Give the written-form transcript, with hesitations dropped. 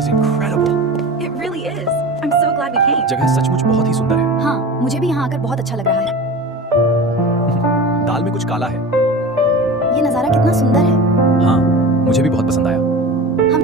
is incredible. It really is. I'm so glad we came. जगह सचमुच बहुत ही सुंदर है। हाँ, मुझे भी यहाँ आकर बहुत अच्छा लग रहा है। दाल में कुछ काला है। ये नज़ारा कितना सुंदर है। हाँ, मुझे भी बहुत पसंद आया। हम